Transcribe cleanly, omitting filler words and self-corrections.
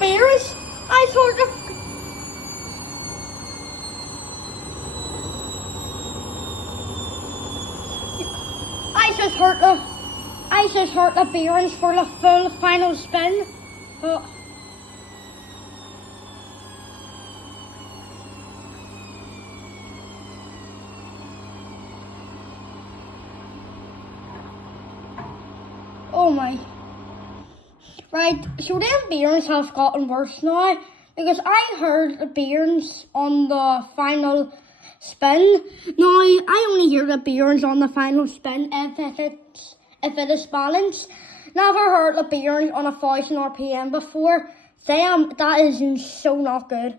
beers. I sort of. I just heard the bearings for the full final spin. Oh my. Right, so them bearings have gotten worse now because I heard the bearings on the final spin. Now, I only hear the bearings on the final spin if it is balanced. Never heard the bearings on 1,000 RPM before. Damn, that is so not good.